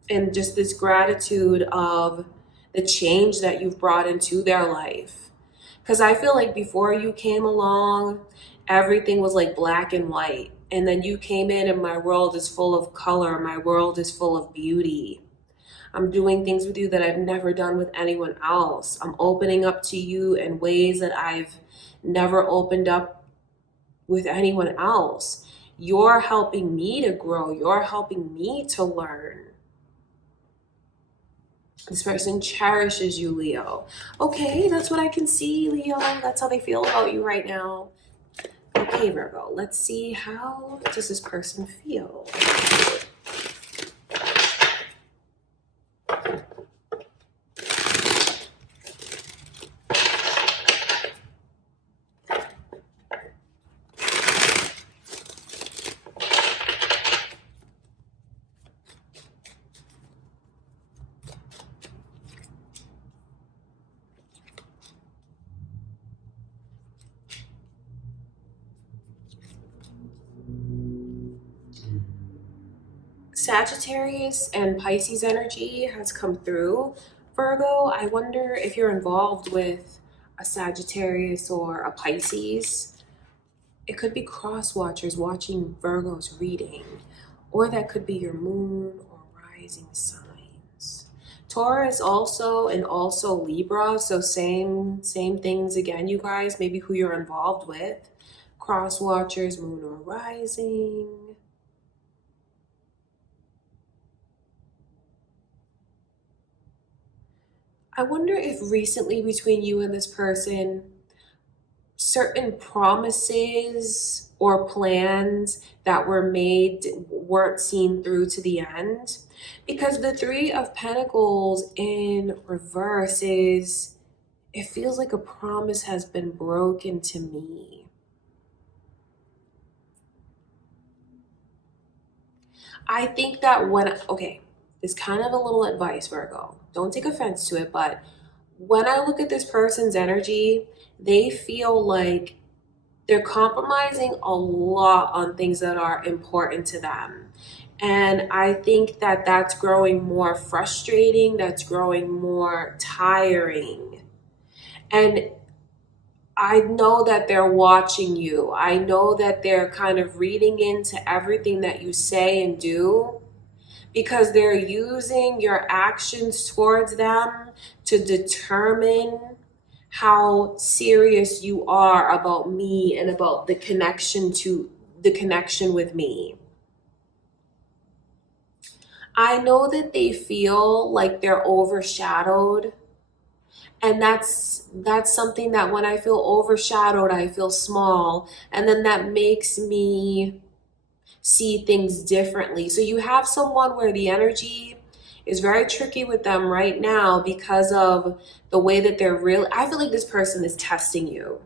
And just this gratitude of the change that you've brought into their life. Because I feel like before you came along, everything was like black and white. And then you came in and my world is full of color. My world is full of beauty. I'm doing things with you that I've never done with anyone else. I'm opening up to you in ways that I've never opened up with anyone else. You're helping me to grow. You're helping me to learn. This person cherishes you, Leo. Okay, that's what I can see, Leo. That's how they feel about you right now. Okay, Virgo, let's see, how does this person feel? Sagittarius and Pisces energy has come through. Virgo, I wonder if you're involved with a Sagittarius or a Pisces. It could be cross watchers watching Virgo's reading, or that could be your moon or rising signs. Taurus also, and also Libra, so same things again, you guys, maybe who you're involved with. Cross watchers, moon or rising. I wonder if recently between you and this person, certain promises or plans that were made weren't seen through to the end. Because the Three of Pentacles in reverse is, it feels like a promise has been broken to me. I think that okay, it's kind of a little advice, Virgo. Don't take offense to it, but when I look at this person's energy, they feel like they're compromising a lot on things that are important to them. And I think that that's growing more frustrating, that's growing more tiring. And I know that they're watching you. I know that they're kind of reading into everything that you say and do, because they're using your actions towards them to determine how serious you are about me and about the connection with me. I know that they feel like they're overshadowed, and that's something that when I feel overshadowed, I feel small, and then that makes me see things differently. So you have someone where the energy is very tricky with them right now because of the way that they're really, I feel like this person is testing you.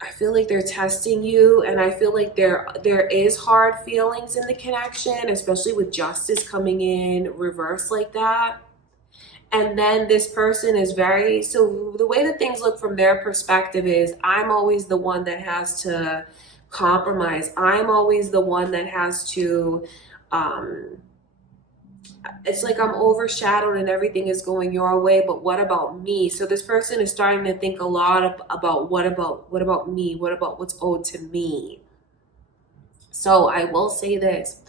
I feel like they're testing you, and I feel like there is hard feelings in the connection, especially with justice coming in reverse like that. And then this person is very, so the way that things look from their perspective is, I'm always the one that has to compromise. I'm always the one that has to, it's like I'm overshadowed and everything is going your way, but what about me? So this person is starting to think a lot about what about me? What about what's owed to me? So I will say this,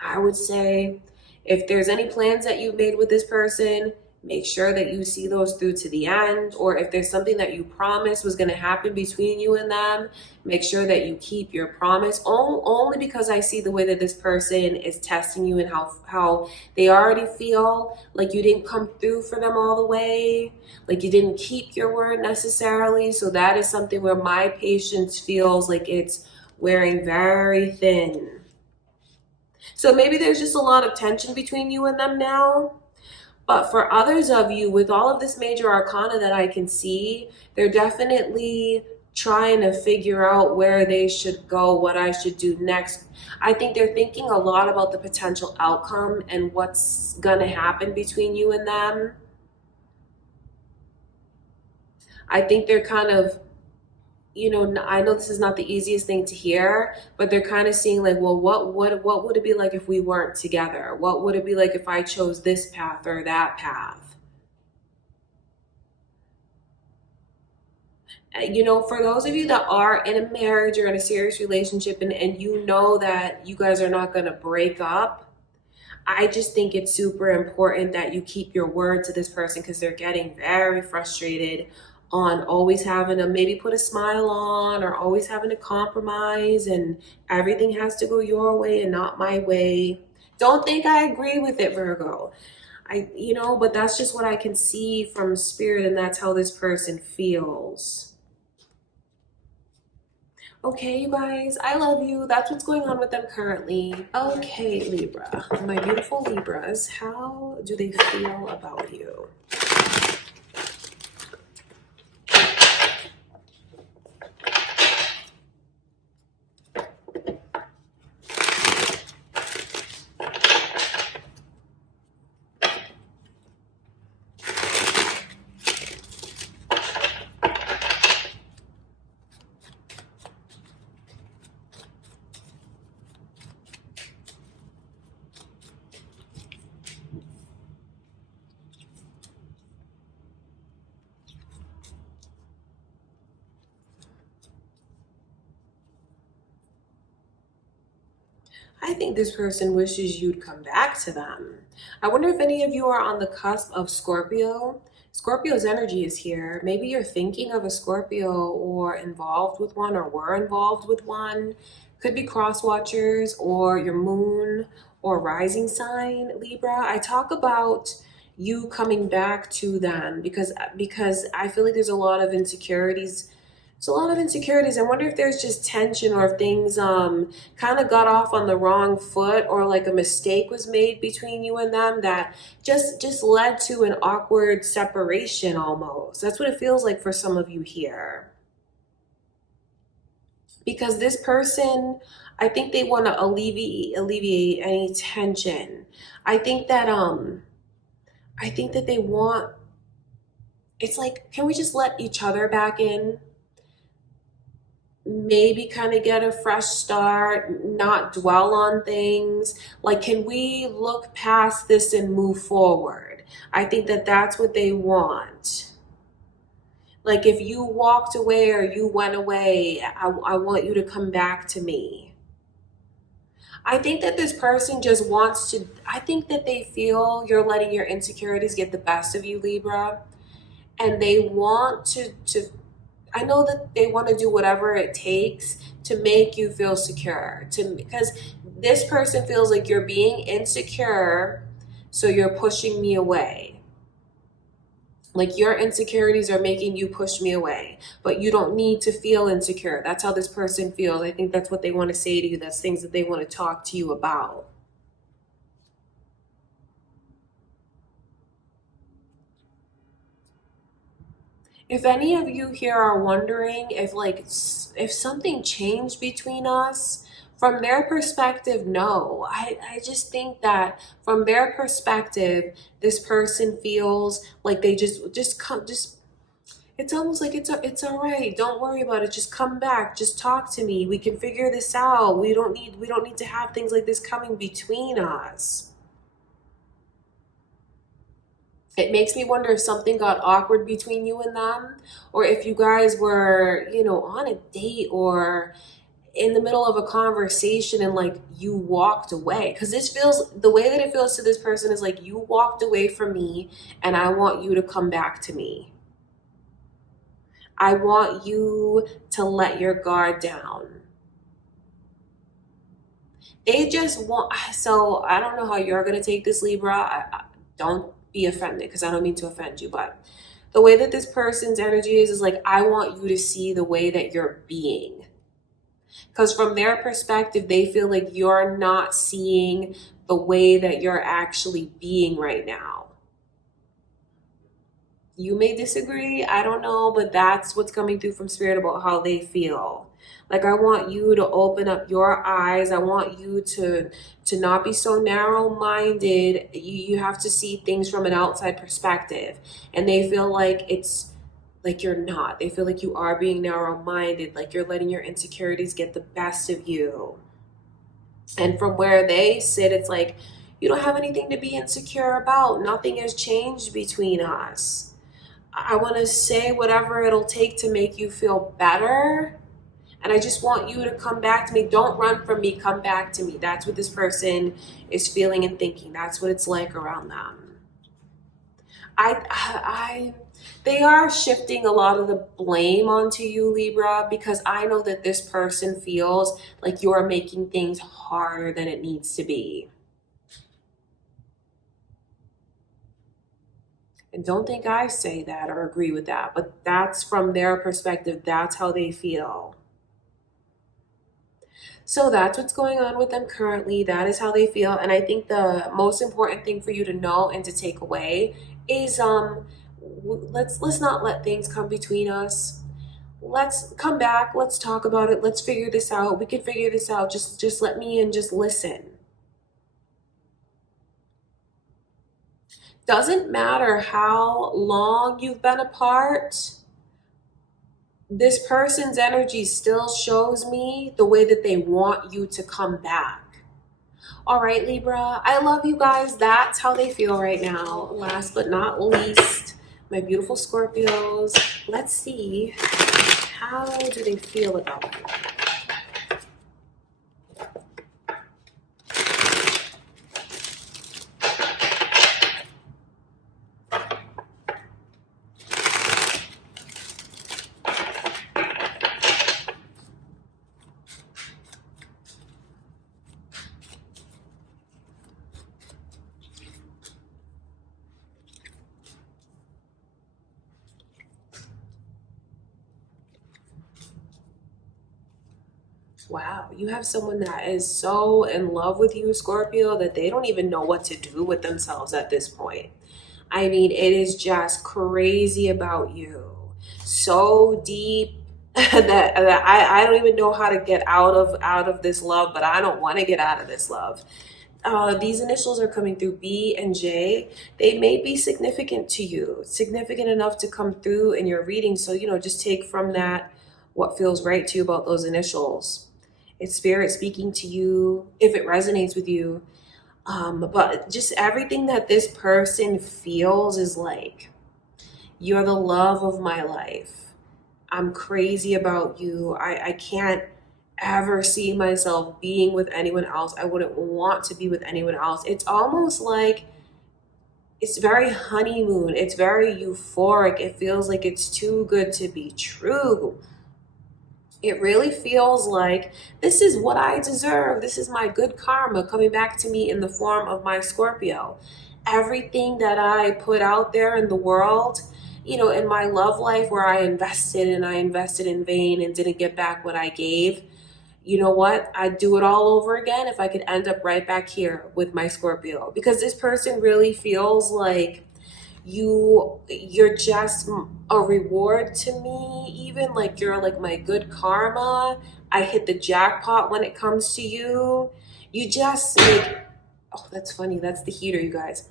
I would say, if there's any plans that you've made with this person, make sure that you see those through to the end. Or if there's something that you promised was going to happen between you and them, make sure that you keep your promise. Only because I see the way that this person is testing you and how they already feel like you didn't come through for them all the way, like you didn't keep your word necessarily. So that is something where my patience feels like it's wearing very thin. So maybe there's just a lot of tension between you and them now. But for others of you, with all of this major arcana that I can see, they're definitely trying to figure out where they should go, what I should do next. I think they're thinking a lot about the potential outcome and what's going to happen between you and them. I think they're kind of, I know this is not the easiest thing to hear, but they're kind of seeing like, well, what would it be like if we weren't together? What would it be like if I chose this path or that path? For those of you that are in a marriage or in a serious relationship and you know that you guys are not going to break up, I just think it's super important that you keep your word to this person, because they're getting very frustrated on always having to maybe put a smile on or always having to compromise, and everything has to go your way and not my way. Don't think I agree with it, Virgo. But that's just what I can see from spirit, and that's how this person feels. Okay, you guys, I love you. That's what's going on with them currently. Okay, Libra, my beautiful Libras, how do they feel about you? I think this person wishes you'd come back to them. I wonder if any of you are on the cusp of Scorpio. Scorpio's energy is here. Maybe you're thinking of a Scorpio or involved with one or were involved with one. Could be cross watchers or your moon or rising sign, Libra. I talk about you coming back to them because I feel like there's a lot of insecurities. It's a lot of insecurities. I wonder if there's just tension, or if things kind of got off on the wrong foot, or like a mistake was made between you and them that just led to an awkward separation almost. That's what it feels like for some of you here. Because this person, I think they want to alleviate any tension. I think that they want it's like, can we just let each other back in? Maybe kind of get a fresh start, not dwell on things. Like, can we look past this and move forward? I think that that's what they want. Like, if you walked away or you went away, I want you to come back to me. I think that this person just wants to, I think that they feel you're letting your insecurities get the best of you, Libra. And they want to I know that they want to do whatever it takes to make you feel secure. Because this person feels like you're being insecure, so you're pushing me away. Like, your insecurities are making you push me away, but you don't need to feel insecure. That's how this person feels. I think that's what they want to say to you. That's things that they want to talk to you about. If any of you here are wondering if something changed between us, from their perspective, no. I just think that from their perspective, this person feels like they just come just it's almost like it's all right. Don't worry about it. Just come back. Just talk to me. We can figure this out. We don't need to have things like this coming between us. It makes me wonder if something got awkward between you and them, or if you guys were, on a date or in the middle of a conversation and like you walked away. Because the way that it feels to this person is like you walked away from me and I want you to come back to me. I want you to let your guard down. They just want, so I don't know how you're going to take this, Libra. Don't be offended, because I don't mean to offend you, but the way that this person's energy is like, I want you to see the way that you're being. Because from their perspective, they feel like you're not seeing the way that you're actually being right now. You may disagree, I don't know, but that's what's coming through from Spirit about how they feel. Like, I want you to open up your eyes. I want you to not be so narrow-minded. You have to see things from an outside perspective. And they feel like it's like you're not. They feel like you are being narrow-minded, like you're letting your insecurities get the best of you. And from where they sit, it's like, you don't have anything to be insecure about. Nothing has changed between us. I want to say whatever it'll take to make you feel better. And I just want you to come back to me. Don't run from me. Come back to me. That's what this person is feeling and thinking. That's what it's like around them. They are shifting a lot of the blame onto you, Libra, because I know that this person feels like you're making things harder than it needs to be. And don't think I say that or agree with that, but that's from their perspective. That's how they feel. So that's what's going on with them currently. That is how they feel. And I think the most important thing for you to know and to take away is let's not let things come between us. Let's come back. Let's talk about it. Let's figure this out. We can figure this out. Just let me in. Just listen. Doesn't matter how long you've been apart. This person's energy still shows me the way that they want you to come back. All right, Libra, I love you guys. That's how they feel right now. Last but not least, my beautiful Scorpios. Let's see, how do they feel about you? Wow, you have someone that is so in love with you, Scorpio, that they don't even know what to do with themselves at this point. I mean, it is just crazy about you. So deep that I don't even know how to get out of this love, but I don't want to get out of this love. these initials are coming through, B and J. They may be significant to you, significant enough to come through in your reading. So, just take from that what feels right to you about those initials. It's spirit speaking to you if it resonates with you. But just everything that this person feels is like, you're the love of my life. I'm crazy about you. I can't ever see myself being with anyone else. I wouldn't want to be with anyone else. It's almost like it's very honeymoon. It's very euphoric. It feels like it's too good to be true. It really feels like this is what I deserve. This is my good karma coming back to me in the form of my Scorpio. Everything that I put out there in the world, in my love life where I invested in vain and didn't get back what I gave. You know what? I'd do it all over again if I could end up right back here with my Scorpio, because this person really feels like you're just a reward to me, even like you're like my good karma. I hit the jackpot when it comes to you. You just oh, that's funny. That's the heater, you guys.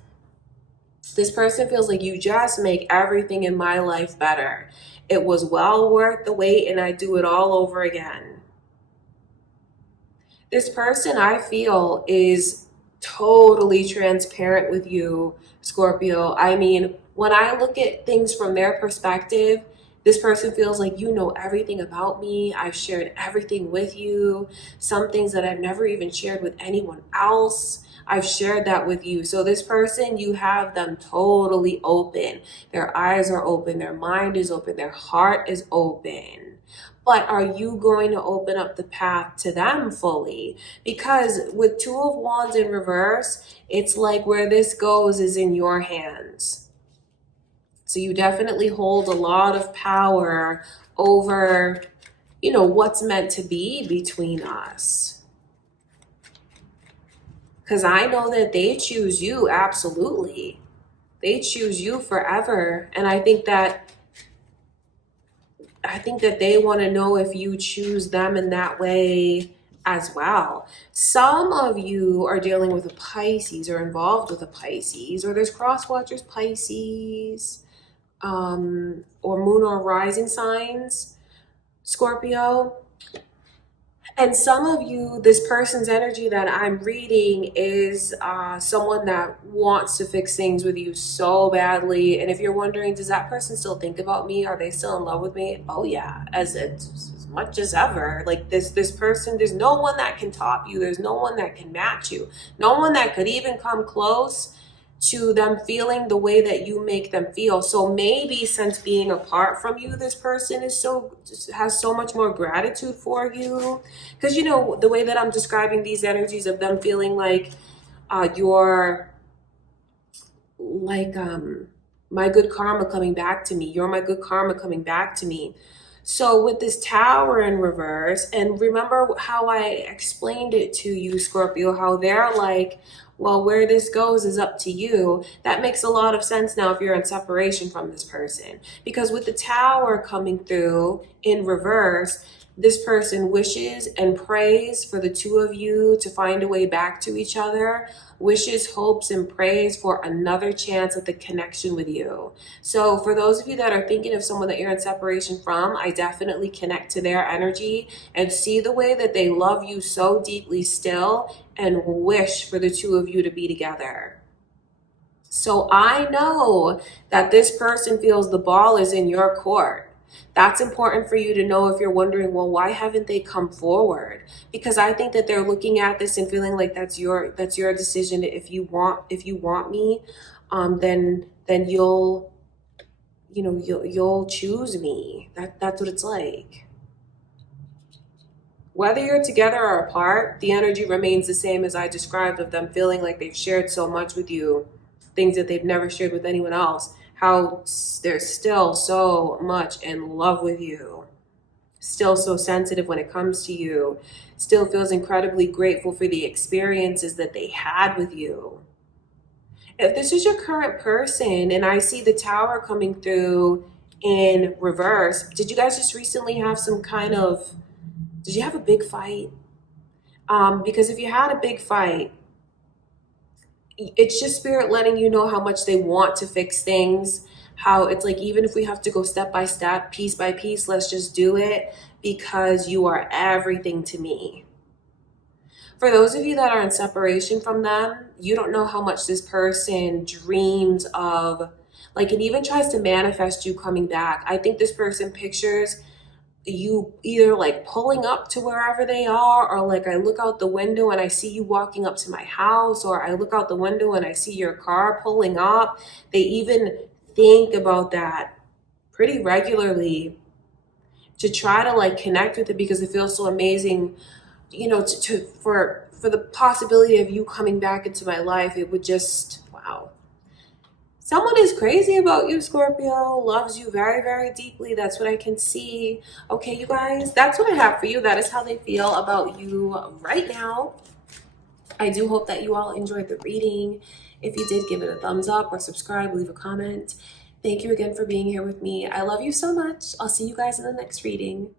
This person feels like you just make everything in my life better. It was well worth the wait and I do it all over again. This person, I feel, is totally transparent with you, Scorpio. I mean, when I look at things from their perspective, this person feels like you know everything about me. I've shared everything with you. Some things that I've never even shared with anyone else, I've shared that with you. So this person, you have them totally open. Their eyes are open. Their mind is open. Their heart is open. But are you going to open up the path to them fully? Because with Two of Wands in reverse, it's like where this goes is in your hands. So you definitely hold a lot of power over, what's meant to be between us. Because I know that they choose you, absolutely. They choose you forever. And I think that they want to know if you choose them in that way as well. Some of you are dealing with a Pisces or involved with a Pisces, or there's cross watchers Pisces, or moon or rising signs, Scorpio. And some of you, this person's energy that I'm reading is someone that wants to fix things with you so badly. And if you're wondering, does that person still think about me? Are they still in love with me? Oh yeah, as much as ever. Like this person, there's no one that can top you. There's no one that can match you. No one that could even come close to them feeling the way that you make them feel. So maybe since being apart from you, this person has so much more gratitude for you. Because the way that I'm describing these energies of them feeling like you're like my good karma coming back to me. You're my good karma coming back to me. So with this Tower in reverse, and remember how I explained it to you, Scorpio, how they're like, well, where this goes is up to you. That makes a lot of sense now if you're in separation from this person. Because with the Tower coming through in reverse, this person wishes and prays for the two of you to find a way back to each other, wishes, hopes, and prays for another chance at the connection with you. So for those of you that are thinking of someone that you're in separation from, I definitely connect to their energy and see the way that they love you so deeply still and wish for the two of you to be together. So I know that this person feels the ball is in your court. That's important for you to know if you're wondering, well, why haven't they come forward? Because I think that they're looking at this and feeling like that's your decision. If you want me, then you'll choose me. That's what it's like. Whether you're together or apart, the energy remains the same as I described of them feeling like they've shared so much with you, things that they've never shared with anyone else. How they're still so much in love with you, still so sensitive when it comes to you, still feels incredibly grateful for the experiences that they had with you. If this is your current person and I see the Tower coming through in reverse, did you guys just recently have did you have a big fight? Because if you had a big fight, it's just spirit letting you know how much they want to fix things, how it's like, even if we have to go step by step, piece by piece, let's just do it, because you are everything to me. For those of you that are in separation from them, you don't know how much this person dreams of, like, it even tries to manifest you coming back. I think this person pictures you either like pulling up to wherever they are, or like, I look out the window and I see you walking up to my house, or I look out the window and I see your car pulling up. They even think about that pretty regularly to try to like connect with it, because it feels so amazing, you know, for the possibility of you coming back into my life. It would just, wow. Someone is crazy about you, Scorpio, loves you very, very deeply. That's what I can see. Okay, you guys, that's what I have for you. That is how they feel about you right now. I do hope that you all enjoyed the reading. If you did, give it a thumbs up or subscribe, leave a comment. Thank you again for being here with me. I love you so much. I'll see you guys in the next reading.